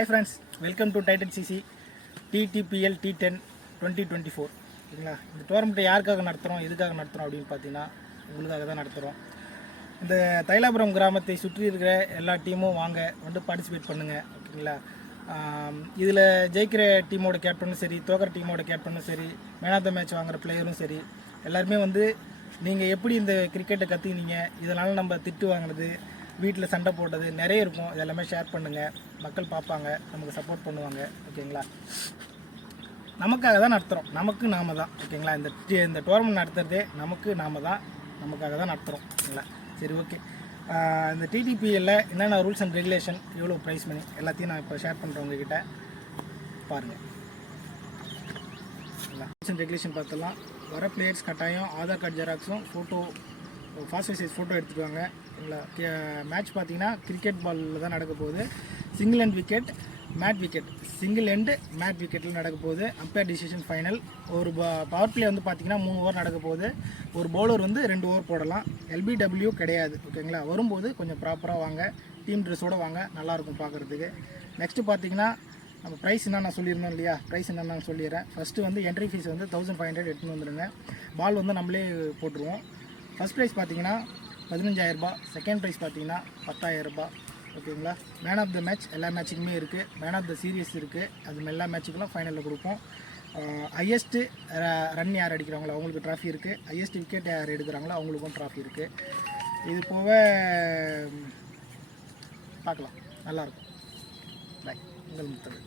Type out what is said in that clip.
Hi friends, welcome to Titan CC TTPL T10 2024. ஓகேங்களா, இந்த டோர்னமெண்ட்டை யாருக்காக நடத்துகிறோம், எதுக்காக நடத்துகிறோம் அப்படின்னு பார்த்தீங்கன்னா உங்களுக்காக தான் நடத்துகிறோம். இந்த தைலாபுரம் கிராமத்தை சுற்றி இருக்கிற எல்லா டீமும் வாங்க வந்து பார்ட்டிசிபேட் பண்ணுங்கள். ஓகேங்களா, இதில் ஜெயிக்கிற டீமோட கேப்டனும் சரி, தோக்கிற டீமோட கேப்டனும் சரி, மேன் ஆஃப் த மேட்ச் வாங்குகிற பிளேயரும் சரி, எல்லாருமே வந்து நீங்கள் எப்படி இந்த கிரிக்கெட்டை கற்றுக்கினீங்க, இதனால் நம்ம திட்டு வாங்கினது, வீட்டில் சண்டை போட்டது நிறைய இருக்கும். இதெல்லாமே ஷேர் பண்ணுங்கள், மக்கள் பார்ப்பாங்க, நமக்கு சப்போர்ட் பண்ணுவாங்க. ஓகேங்களா, நமக்காக தான் நடத்துகிறோம், நமக்கு நாம தான். ஓகேங்களா, இந்த டோர்னமெண்ட் நடத்துகிறதே நமக்காக தான் நடத்துகிறோம். ஓகேங்களா, சரி ஓகே. இந்த டிடிபிஎல்ல என்னென்ன ரூல்ஸ் அண்ட் ரெகுலேஷன், எவ்வளோ ப்ரைஸ் மணி எல்லாத்தையும் நான் இப்போ ஷேர் பண்ணுறேன் உங்ககிட்ட, பாருங்கள். ரூல்ஸ் அண்ட் ரெகுலேஷன் பார்த்துலாம். வர பிளேயர்ஸ் கட்டாயம் ஆதார் கார்டு ஜெராக்ஸும் ஃபோட்டோ, பாஸ்போர்ட் சைஸ் ஃபோட்டோ எடுத்துகிட்டு வாங்க. ஓகேங்களா, மேட்ச் பார்த்தீங்கன்னா கிரிக்கெட் பாலில் தான் நடக்க போகுது. Single end wicket, mat wicket, single end mat விக்கெட்டில் நடக்க போகுது. Umpire decision final. ஒரு பவர் பிளே வந்து பார்த்தீங்கன்னா 3 ஓவர் நடக்க போகுது. ஒரு பவுலர் வந்து 2 ஓவர் போடலாம். LBW கிடையாது. ஓகேங்களா, வரும்போது கொஞ்சம் ப்ராப்பராக வாங்க, டீம் ட்ரெஸ்ஸோடு வாங்க, நல்லாயிருக்கும் பார்க்குறதுக்கு. நெக்ஸ்ட்டு பார்த்தீங்கன்னா நம்ம ப்ரைஸ் என்ன நான் சொல்லியிருந்தோம் இல்லையா, ப்ரைஸ் என்னென்னு நான் சொல்லிடுறேன். ஃபஸ்ட்டு வந்து என்ட்ரி ஃபீஸ் வந்து 1500 எடுத்துன்னு வந்துடுங்க. பால் வந்து நம்மளே போட்டுருவோம். ஃபஸ்ட் ப்ரைஸ் பார்த்தீங்கன்னா 15,000 ரூபா. செகண்ட் ப்ரைஸ் பார்த்தீங்கன்னா 10,000 ரூபா. ஓகேங்களா, மேன் ஆஃப் த மேட்ச் எல்லா மேட்சுக்குமே இருக்குது. மேன் ஆஃப் த சீரியஸ் இருக்குது. அது எல்லா மேட்சுக்கெல்லாம் ஃபைனலில் கொடுப்போம். ஹையஸ்ட்டு ரன் யார் அடிக்கிறாங்களோ அவங்களுக்கு ட்ராஃபி இருக்குது. ஹையஸ்ட் விக்கெட் யார் எடுக்கிறாங்களோ அவங்களுக்கும் ட்ராஃபி இருக்குது. இது போக பார்க்கலாம், நல்லாயிருக்கும். பாய், உங்கள் முத்தமிழ்.